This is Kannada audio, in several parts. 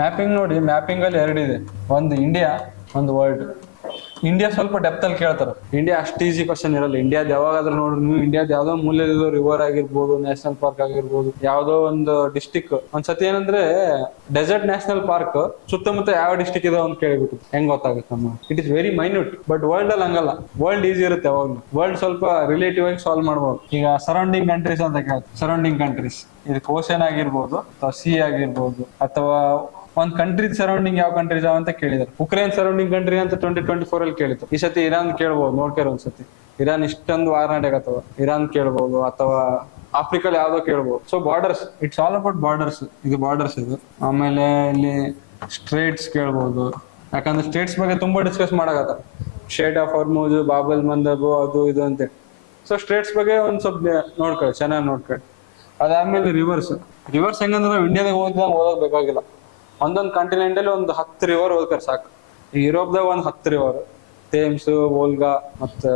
ಮ್ಯಾಪಿಂಗ್ ನೋಡಿ, ಮ್ಯಾಪಿಂಗ್ ಅಲ್ಲಿ ಎರಡಿದೆ, ಒಂದು ಇಂಡಿಯಾ, ಒಂದು ವರ್ಲ್ಡ್. ಇಂಡಿಯಾ ಸ್ವಲ್ಪ ಡೆಪ್ತ್ ಅಲ್ಲಿ ಕೇಳ್ತಾರೆ. ಇಂಡಿಯಾ ಅಷ್ಟು ಈಸಿ ಕ್ವಶನ್ ಇರಲ್ಲ. ಇಂಡಿಯಾದ ಯಾವಾಗಾದ್ರೂ ನೋಡ್ರಿ ನೀವು, ಇಂಡಿಯಾದ ಯಾವ್ದೋ ಮೂಲೆಯಲ್ಲಿರೋ ರಿವರ್ ಆಗಿರ್ಬೋದು, ನ್ಯಾಷನಲ್ ಪಾರ್ಕ್ ಆಗಿರ್ಬೋದು, ಯಾವ್ದೋ ಒಂದು ಡಿಸ್ಟಿಕ್. ಒಂದ್ಸತಿ ಏನಂದ್ರೆ ಡೆಸರ್ಟ್ ನ್ಯಾಷನಲ್ ಪಾರ್ಕ್ ಸುತ್ತಮುತ್ತ ಯಾವ ಡಿಸ್ಟಿಕ್ ಇದಾವ ಅಂತ ಕೇಳಿಬಿಟ್ಟು ಹೆಂಗ್ ಗೊತ್ತಾಗುತ್ತೆ ನಮ್ಮ. It is very minute. But world ಅಲ್ಲಿ ಹಂಗಲ್ಲ. ವರ್ಲ್ಡ್ ಈಸಿ ಇರುತ್ತೆ ಯಾವಾಗ್ಲೂ. ವರ್ಲ್ಡ್ ಸ್ವಲ್ಪ ರಿಲೇಟಿವ್ ಆಗಿ ಸಾಲ್ವ್ ಮಾಡ್ಬೋದು. ಈಗ ಸರೌಂಡಿಂಗ್ ಕಂಟ್ರೀಸ್ ಅಂತ ಕೇಳ್ತಾರೆ. ಸರೌಂಡಿಂಗ್ ಕಂಟ್ರೀಸ್ ಇದಕ್ಕೆ ಓಷನ್ ಆಗಿರ್ಬೋದು, ಅಥವಾ ಸಿ ಆಗಿರ್ಬೋದು, ಅಥವಾ ಒಂದ್ ಕಂಟ್ರಿ ಸರೌಂಡಿಂಗ್ ಯಾವ ಕಂಟ್ರೀಸ್ ಅಂತ ಕೇಳಿದ್ರು. ಉಕ್ರೇನ್ ಸರೌಂಡಿಂಗ್ ಕಂಟ್ರಿ ಅಂತ 2024 ಅಲ್ಲಿ ಕೇಳಿದ್ರು. ಈ ಸತಿ ಇರಾನ್ ಕೇಳ್ಬೋದು, ನೋಡ್ಕೇರ ಒಂದ್ಸತಿ. ಇರಾನ್ ಇಷ್ಟೊಂದು ವಾರ್ ನಡೆಯಕತ್ತವ, ಇರಾನ್ ಕೇಳ್ಬೋದು, ಅಥವಾ ಆಫ್ರಿಕಾ ಯಾವ್ದೋ ಕೇಳ್ಬೋದು. So borders, it's all about borders. ಇದು ಬಾರ್ಡರ್ಸ್ ಇದು. ಆಮೇಲೆ ಇಲ್ಲಿ ಸ್ಟ್ರೇಟ್ಸ್ ಕೇಳ್ಬೋದು, ಯಾಕಂದ್ರೆ ಸ್ಟೇಟ್ಸ್ ಬಗ್ಗೆ ತುಂಬಾ ಡಿಸ್ಕಸ್ ಮಾಡಕತ್ತ. State of Hormuz, Bab el Mandeb, ಅದು ಇದು ಅಂತೇಳಿ. ಸೊ ಸ್ಟೇಟ್ಸ್ ಬಗ್ಗೆ ಒಂದ್ ಸ್ವಲ್ಪ ನೋಡ್ಕೊಳ್ಳಿ, ಚೆನ್ನಾಗಿ ನೋಡ್ಕೊಳ್ಳಿ. ಅದಾದ್ಮೇಲೆ ರಿವರ್ಸ್. ರಿವರ್ಸ್ ಹೆಂಗಂದ್ರೆ ನಾವು ಇಂಡಿಯಾದಾಗ ಓದೋದ್ ಬೇಕಾಗಿಲ್ಲ. ಒಂದೊಂದು ಕಾಂಟಿನೆಂಟ್ ಅಲ್ಲಿ ಒಂದು 10 ರಿವರ್ ಓದ್ತಾರೆ ಸಾಕು. ಈ ಯುರೋಪ್ದಾಗ ಒಂದು 10 ರಿವರ್, ಥೇಮ್ಸ್, ವೋಲ್ಗಾ, ಮತ್ತ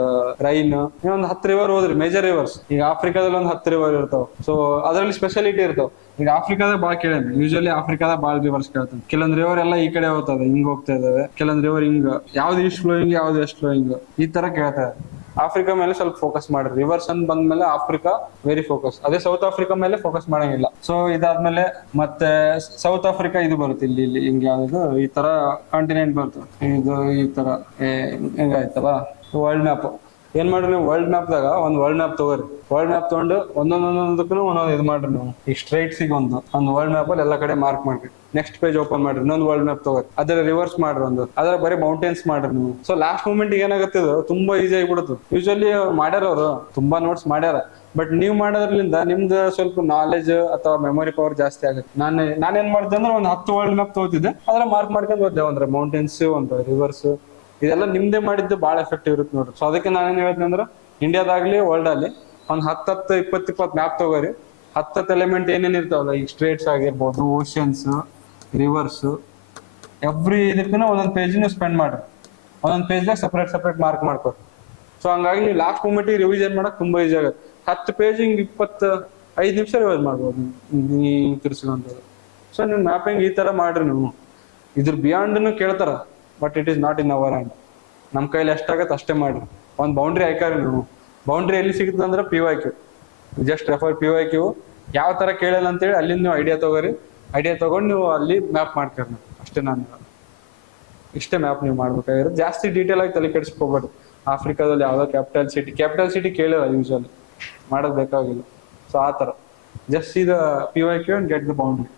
ರೈನ್, ಒಂದು 10 ರಿವರ್ ಹೋದ್ರಿ, ಮೇಜರ್ ರಿವರ್ಸ್. ಈಗ ಆಫ್ರಿಕಾದಲ್ಲಿ ಒಂದು 10 ರಿವರ್ ಇರ್ತಾವ. ಸೊ ಅದರಲ್ಲಿ ಸ್ಪೆಷಾಲಿಟಿ ಇರ್ತಾವ. ಈಗ ಆಫ್ರಿಕಾದಾಗ ಬಾಳ್ ಕೇಳೇನಿ, ಯೂಶಲಿ ಆಫ್ರಿಕಾದಾಗ ಬಾಳ್ ರಿವರ್ಸ್ ಕೇಳ್ತಾನೆ. ಕೆಲವೊಂದ್ ರಿವರ್ ಎಲ್ಲ ಈ ಕಡೆ ಹೋಗ್ತದೆ, ಹಿಂಗ್ ಹೋಗ್ತಾ ಇದಾವೆ. ಕೆಲವೊಂದ್ ರಿವರ್ ಹಿಂಗ್, ಯಾವ್ದು ಈಸ್ಟ್ ಫ್ಲೋಯಿಂಗ್, ಯಾವ್ದು ವೆಸ್ಟ್ ಫ್ಲೋಯಿಂಗ್, ಈ ತರ ಕೇಳ್ತಾರೆ. ಆಫ್ರಿಕಾ ಮೇಲೆ ಸ್ವಲ್ಪ ಫೋಕಸ್ ಮಾಡ್ರಿ. ರಿವರ್ಸ್ ಅಂತ ಬಂದ್ಮೇಲೆ ಆಫ್ರಿಕಾ ವೆರಿ ಫೋಕಸ್. ಅದೇ ಸೌತ್ ಆಫ್ರಿಕಾ ಮೇಲೆ ಫೋಕಸ್ ಮಾಡಂಗಿಲ್ಲ. ಸೊ ಇದಾದ್ಮೇಲೆ ಮತ್ತೆ ಸೌತ್ ಆಫ್ರಿಕಾ ಇದು ಬರುತ್ತೆ, ಇಲ್ಲಿ ಹಿಂಗೆ ಯಾವ್ದು ಈ ತರ ಕಾಂಟಿನೆಂಟ್ ಬರ್ತದೆ. ಇದು ಈ ತರ ಹೆಂಗಾಯ್ತಲ್ಲ ವರ್ಲ್ಡ್ ಮ್ಯಾಪ್. ಏನ್ ಮಾಡ್ರಿ ನೀವು, ವರ್ಲ್ಡ್ ಮ್ಯಾಪ್ ದಾಗ ಒಂದ್ ವರ್ಲ್ಡ್ ಮ್ಯಾಪ್ ತಗೋರಿ. ವರ್ಲ್ಡ್ ಮ್ಯಾಪ್ ತಗೊಂಡು ಒಂದೊಂದಕ್ಕೂ ಒಂದೊಂದು ಇದು ಮಾಡ್ರಿ ನೀವು. ಈ ಸ್ಟ್ರೈಟ್ಸ್ ಗೆ ಒಂದು ವರ್ಲ್ಡ್ ಮ್ಯಾಪ್ ಅಲ್ಲಿ ಎಲ್ಲಾ ಕಡೆ ಮಾರ್ಕ್ ಮಾಡ್ರಿ. ನೆಕ್ಸ್ಟ್ ಪೇಜ್ ಓಪನ್ ಮಾಡ್ರಿ, ಇನ್ನೊಂದು ವರ್ಲ್ಡ್ ಮ್ಯಾಪ್ ತಗೋರಿ. ಅದ್ರ ರಿವರ್ಸ್ ಮಾಡ್ರಿ, ಅದ್ರ ಬರೀ ಮೌಂಟೇನ್ಸ್ ಮಾಡ್ರಿ ನೀವು. ಸೊ ಲಾಸ್ಟ್ ಮೂಮೆಂಟ್ ಏನಾಗುತ್ತೆ, ತುಂಬಾ ಈಸಿ ಆಗಿಬಿಡುತ್ತೆ. ಯೂಶಲಿ ಮಾಡ್ಯಾರ ಅವರು ತುಂಬಾ ನೋಟ್ಸ್ ಮಾಡ್ಯಾರ. ಬಟ್ ನೀವು ಮಾಡೋದ್ರಿಂದ ನಿಮ್ದು ಸ್ವಲ್ಪ ನಾಲೆಜ್ ಅಥವಾ ಮೆಮೊರಿ ಪವರ್ ಜಾಸ್ತಿ ಆಗುತ್ತೆ. ನಾನೇನ್ ಮಾಡ್ದೆ ಅಂದ್ರೆ ಒಂದು 10 ವರ್ಲ್ಡ್ ಮ್ಯಾಪ್ ತಗೋತಿದ್ದೆ, ಅದ್ರ ಮಾರ್ಕ್ ಮಾಡ್ಕೊಂಡು ಹೋದೆ. ಅಂದ್ರೆ ಮೌಂಟೇನ್ಸ್, ಒಂದು ರಿವರ್ಸ್, ಇದೆಲ್ಲ ನಿಮ್ದೇ ಮಾಡಿದ್ದು ಬಹಳ ಎಫೆಕ್ಟಿವ್ ಇರುತ್ತೆ ನೋಡ್ರಿ. ಸೊ ಅದಕ್ಕೆ ನಾನೇನ್ ಹೇಳ್ತೀನಿ ಅಂದ್ರೆ, ಇಂಡಿಯಾದಾಗ್ಲಿ ವರ್ಲ್ಡ್ ಅಲ್ಲಿ ಒಂದ್ 10 20 ಮ್ಯಾಪ್ ತಗೋರಿ. 10 ಎಲಿಮೆಂಟ್ ಏನೇನ್ ಇರ್ತಾವಲ್ಲ, ಈಗ ಸ್ಟ್ರೇಟ್ಸ್ ಆಗಿರ್ಬೋದು, ಓಷನ್ಸ್, ರಿವರ್ಸ್, ಎವ್ರಿ ಇದಕ್ಕೂ ಒಂದೊಂದು ಪೇಜ್ ನೀವು ಸ್ಪೆಂಡ್ ಮಾಡ್ರಿ. ಒಂದೊಂದು ಪೇಜ್ದಾಗ ಸಪ್ರೇಟ್ ಮಾರ್ಕ್ ಮಾಡ್ಕೊರಿ. ಸೊ ಹಂಗಾಗಿ ನೀವು ಲಾಸ್ಟ್ ಮೂಮೆಂಟ್ ರಿವಿಷನ್ ಮಾಡಕ್ ತುಂಬಾ ಈಸಿ ಆಗುತ್ತೆ. 10 ಪೇಜ್ ಹಿಂಗ್ 25 ನಿಮಿಷ ರಿವೈಸ್ ಮಾಡ್ಬೋದು ತಿರ್ಸ್ಕೊಂತ. ಸೊ ನೀವು ಮ್ಯಾಪಿಂಗ್ ಈ ತರ ಮಾಡ್ರಿ ನೀವು. ಇದ್ರ ಬಿಯಾಂಡ್ ಕೇಳ್ತಾರ, but it is not in our hand. ನಮ್ ಕೈಲಿ ಎಷ್ಟಾಗತ್ತೆ ಅಷ್ಟೇ ಮಾಡ್ರಿ. ಒಂದ್ ಬೌಂಡ್ರಿ ಹಾಕ್ಯಾರ ನೀವು. ಬೌಂಡ್ರಿ ಎಲ್ಲಿ ಸಿಗುತ್ತೆ ಅಂದ್ರೆ PYQ. Just refer PYQ. ಯಾವ ತರ ಕೇಳಿಲ್ಲ ಅಂತೇಳಿ ಅಲ್ಲಿಂದ ನೀವು ಐಡಿಯಾ ತಗೋರಿ. ಐಡಿಯಾ ತಗೊಂಡು ನೀವು ಅಲ್ಲಿ ಮ್ಯಾಪ್ ಮಾಡ್ಕರಿ. ಅಷ್ಟೇ ನಾನು ಇಷ್ಟೇ ಮ್ಯಾಪ್ ನೀವು ಮಾಡ್ಬೇಕಾಗಿರೋದು. ಜಾಸ್ತಿ ಡೀಟೇಲ್ ಆಗಿ ತಲೆ ಕೆಡಿಸ್ಕೋಬೇಡಿ. ಆಫ್ರಿಕಾದಲ್ಲಿ ಯಾವ್ದೋ ಕ್ಯಾಪಿಟಲ್ ಸಿಟಿ ಕೇಳಿಲ್ಲ, ಯೂಶಲಿ ಮಾಡೋದ್ ಬೇಕಾಗಿಲ್ಲ. ಸೊ ಆ ತರ just C the PYQ and get the boundary.